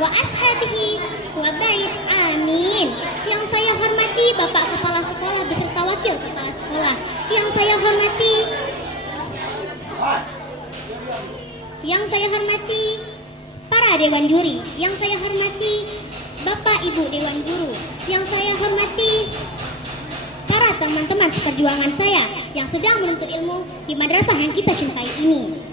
wa ashabihi wa baik. Amin. Yang saya hormati Bapak Kepala Sekolah beserta Wakil Kepala Sekolah. Yang saya hormati para Dewan Juri. Yang saya hormati Bapak Ibu Dewan Guru. Yang saya hormati para teman-teman seperjuangan saya yang sedang menuntut ilmu di madrasah yang kita cintai ini.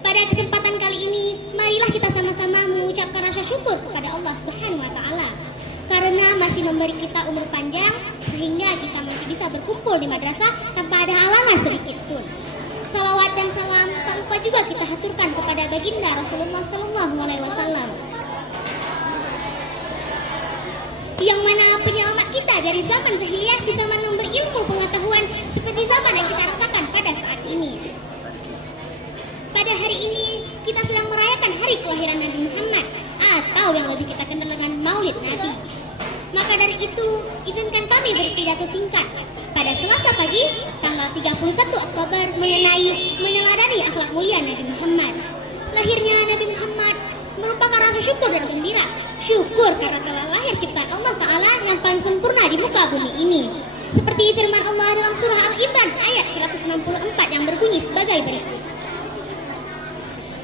Pada kesempatan kali ini, marilah kita sama-sama mengucapkan rasa syukur kepada Allah Subhanahu wa taala karena masih memberi kita umur panjang sehingga kita masih bisa berkumpul di madrasah tanpa ada halangan sedikit pun. Salawat dan salam tak lupa juga kita haturkan kepada baginda Rasulullah sallallahu alaihi wasallam, yang mana penyelamat kita dari zaman jahiliyah di zaman yang berilmu pengetahuan seperti zaman yang kita rasakan pada saat ini. Pada hari ini kita sedang merayakan hari kelahiran Nabi Muhammad atau yang lebih kita kenal dengan Maulid Nabi. Maka dari itu izinkan kami berpidato singkat pada Selasa pagi tanggal 31 Oktober mengenai meneladani akhlak mulia Nabi Muhammad. Lahirnya Nabi Muhammad merupakan rasa syukur dan gembira. Syukur karena telah lahir ciptaan Allah Ta'ala yang paling sempurna di muka bumi ini. Seperti firman Allah dalam surah Al-Imran ayat 164 yang berbunyi sebagai berikut.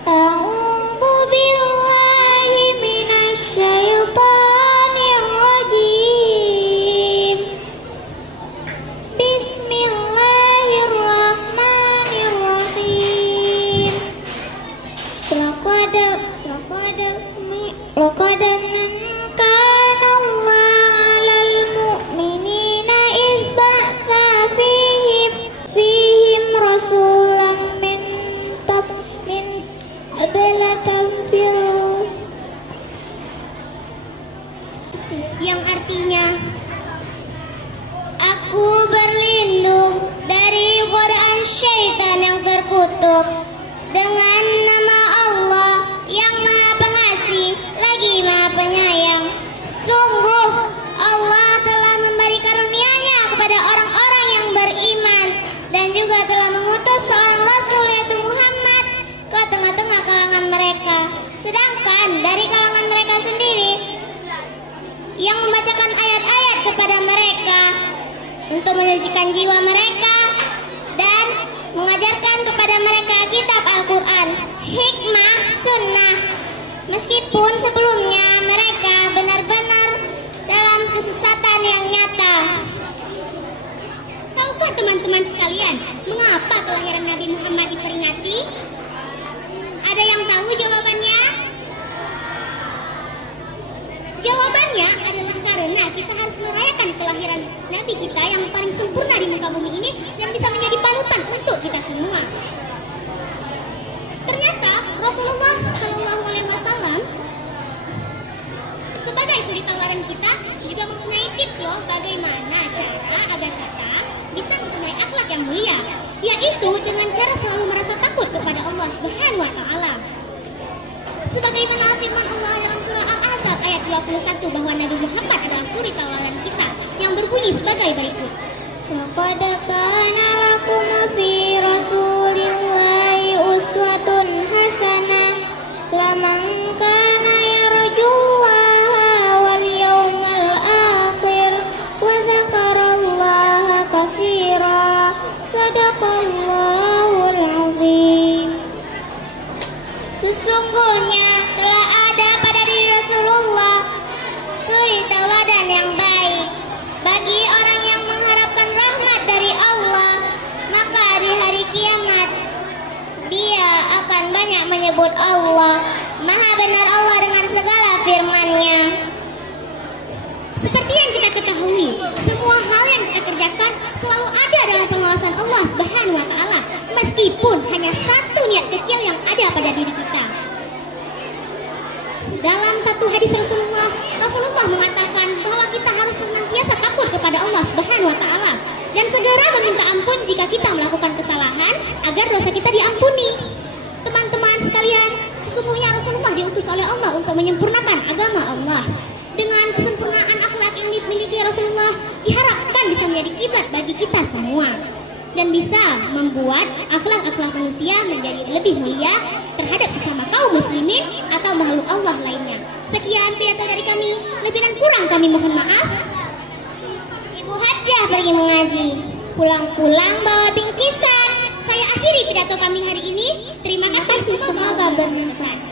A'udzu billahi minasy syaithanir rajim. Bismillahirrahmanirrahim. Laqad kana Allah 'alal mu'minina idh ba'atha fihim rasulan min qabla tanfiru, yang artinya aku berlindung dari godaan syaitan yang terkutuk dengan nama Allah yang Maha Pengasih lagi Maha Penyayang. Sungguh Allah telah memberi karunia-Nya kepada orang-orang yang beriman dan juga telah mengutus seorang rasul yaitu Muhammad ke tengah-tengah kalangan mereka. Sedangkan dari kalangan mereka sendiri yang membacakan ayat-ayat kepada mereka untuk menyucikan jiwa mereka dan mengajarkan kepada mereka kitab Al-Quran, hikmah, sunnah, meskipun sebelumnya mereka benar-benar dalam kesesatan yang nyata. Tahukah teman-teman sekalian mengapa kelahiran Nabi Muhammad diperingati? Ada yang tahu jawabannya? Jawabannya adalah karena kita harus merayakan kelahiran Nabi kita yang paling sempurna di muka bumi ini yang bisa menjadi panutan untuk kita semua. Ternyata Rasulullah Shallallahu Alaihi Wasallam sebagai suri tauladan kita juga mempunyai tips loh bagaimana cara agar kita bisa mempunyai akhlak yang mulia, yaitu dengan cara selalu merasa takut kepada Allah Subhanahu Wa Taala. Sebagaimana firman Allah dalam surah Al-Ahzab ayat 21 bahwa Nabi Muhammad adalah suri tauladan kita yang berbunyi sebagai berikut. Laqad kana lakum fi Rasulillahi uswatun hasanah liman kana yarjullaha wal yawmal akhir wa dzakarallaha katsira. Shadaqallahul azim. Sesungguhnya telah ada pada diri Rasulullah suri tauladan yang baik bagi orang yang mengharapkan rahmat dari Allah, maka di hari kiamat dia akan banyak menyebut Allah. Maha benar Allah dengan segala firman-Nya. Seperti yang kita ketahui, semua hal yang kita kerjakan selalu ada dalam pengawasan Allah Subhanahu wa taala, meskipun hanya satu niat kecil yang ada pada diri kita. Dalam satu hadis Rasulullah mengatakan bahwa kita harus senantiasa takut kepada Allah Subhanahu wa taala dan segera meminta ampun jika kita melakukan kesalahan agar dosa kita diampuni. Teman-teman sekalian, sesungguhnya Rasulullah diutus oleh Allah untuk menyempurnakan agama Allah. Dengan kesempurnaan akhlak yang dimiliki Rasulullah diharapkan bisa menjadi kiblat bagi kita semua. dan bisa membuat akhlak-akhlak manusia menjadi lebih mulia terhadap sesama kaum muslimin atau makhluk Allah lainnya. Sekian pidato dari kami, lebih dan kurang kami mohon maaf. Ibu Hajah pergi mengaji, pulang-pulang bawa bingkisan. Saya akhiri pidato kami hari ini. Terima kasih, semoga bermanfaat.